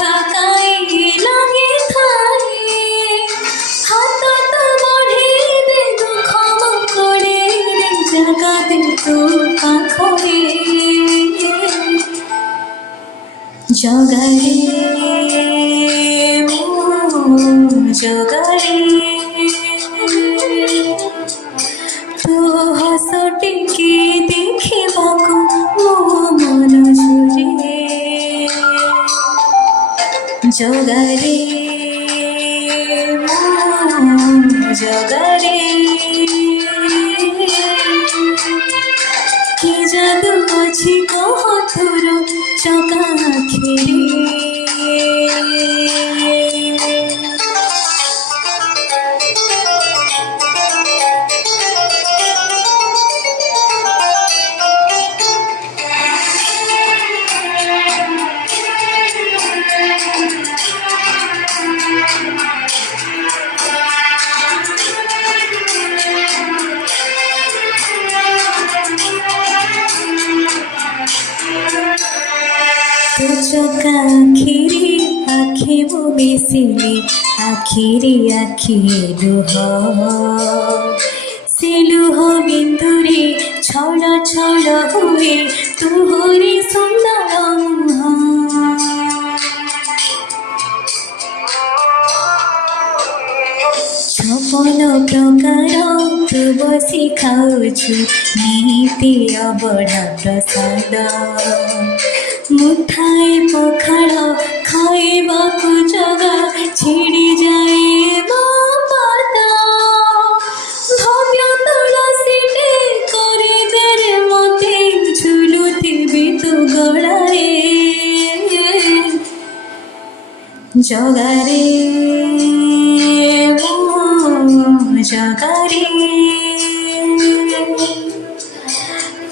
ধাকাই লাগি থাকে হাতত বঢ়েই দে দুখ মকৰে জাগাতে তো পাখৰে জগাৰে জগাৰে তো হସ টিকি ଦେଖିବାକୁ ମୋ ମନ ଝୁରେ ଜଗାରେ ଜଗାରେ କି ଯାଦୁ ଅଛି କହ ତୋର ଚକା ଆଖିରେ তো চকা আখিরে আখি মিশিলে আখিরে আখি লুহ সে লুহ বিন্দুরে ছল ছল হুয়ে তোহরি সুন্দর মুহ ছপন প্রকার তু বসি খাউছু নিতি অবঢ়া প্রসাদ মুঠাଏ ପଖାଳ ଖାଇବାକୁ ଜଗା ଛିଡ଼ି ଯାଏ ମୋ ପାଦ ଭବ୍ୟ ତୁଳସୀଟେ କରିଦେରେ ମୋତେ ଝୁଲୁଥିବି ତୁ ଗଳାରେ ଜଗାରେ ଜଗାରେ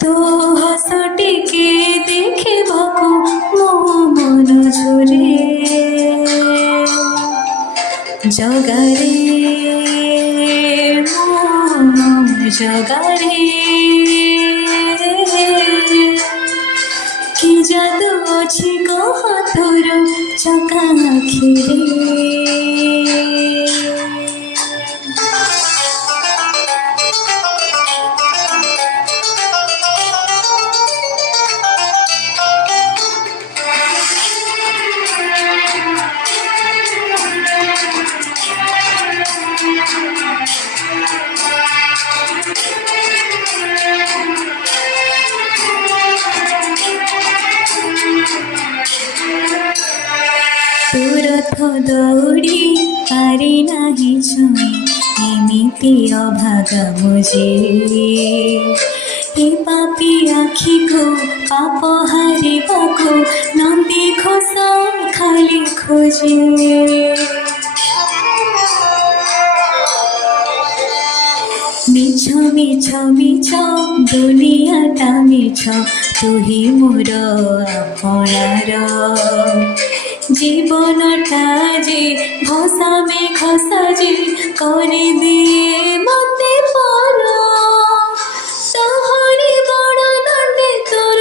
তো হস টিকে ଦେଖିବାକୁ ମୋ ମନ ଝୁରେ ଜଗାରେ ଜଗାରେ କି ଯାଦୁ ଅଛି କହ ତୋର ଚକା ଆଖିରେ তুরথ দৌড়ি পারি নাহি ছুঁই এমিতি অভাগা মুঝে এ পাপি আখিকু পাপ হারিବାକୁ ନନ୍ଦୀ ଘୋଷ ଖାଲି ଖୋଜେ মিছ মিছ মিছ দুনিয়াটা মিছ তুহি মোর আপଣାର জীবনটা যে ভসামে খসাজে করে দিয়ে মতে পর তহরি বড় দণ্ডে তোর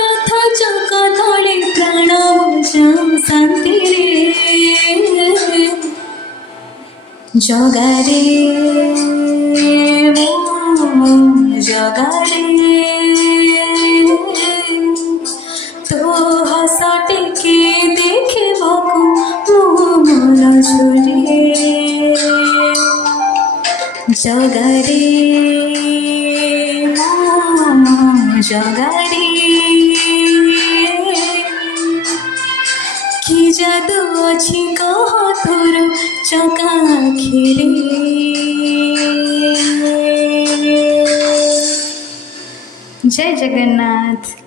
চক ধরে প্রাণ বুঝাও শান্তিরে জগারে জগারে তো হস টিকে ଦେଖିବାକୁ ମୋ ମନ ଝୁରେ ଜଗାରେ ଜଗାରେ କି ଯାଦୁ ଅଛି କହ ତୋର ଚକା ଆଖିରେ ଜୟ ଜଗନ୍ନାଥ।